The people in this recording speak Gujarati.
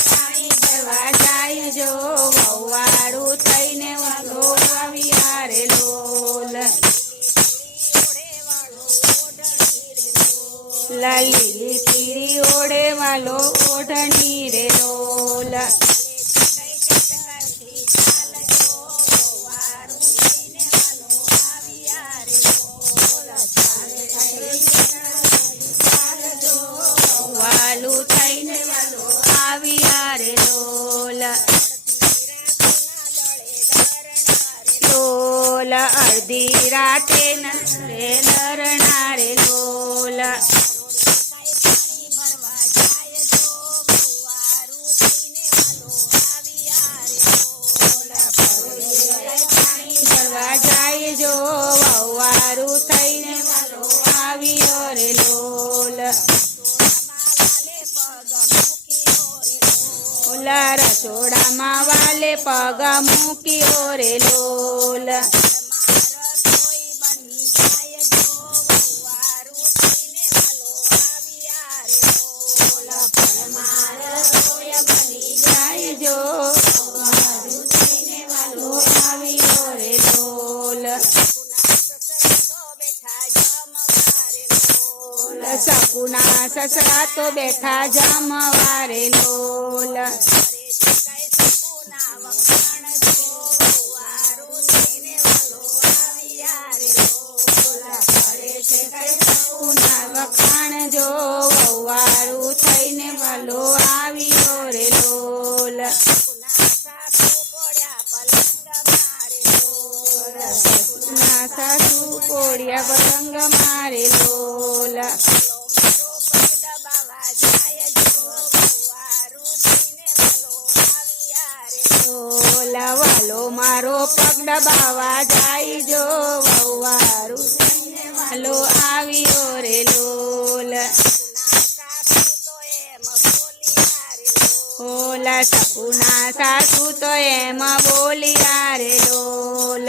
પાણી ભરવા જાય જો વહુવાળું થઈને વાલો આવ્યા રે લોલ લીલી પીળી ઓઢે વાલો ઓઢણી રે લોલ વાલું થઈને વાલો આવ્યા રે લોલ લોલ અડધી રાતે નરે લરણા રે લોલ ભરવા જાય જો વહુવાળું થઈને વાલો આવ્યો રે લોલ ઓલા રસોડામાં વાલે પગ મૂક્યો રે લોલ જાય જો આવ્યો રે લોલ સકુના સસરા તો બેઠા જમવા રે લોલ વખાણ જો વહુવાળું થઈને વાલો આવ્યો રે લોલ સાસુ કોડિયા પતંગ મારે લોલ વાલો મારો પગ દબાવા જાય જો વહુવાળું થઈને વાલો આવ્યો રે લોલ ઓલા સકુના સાસુ તો એમ બોલ્યા રે લોલ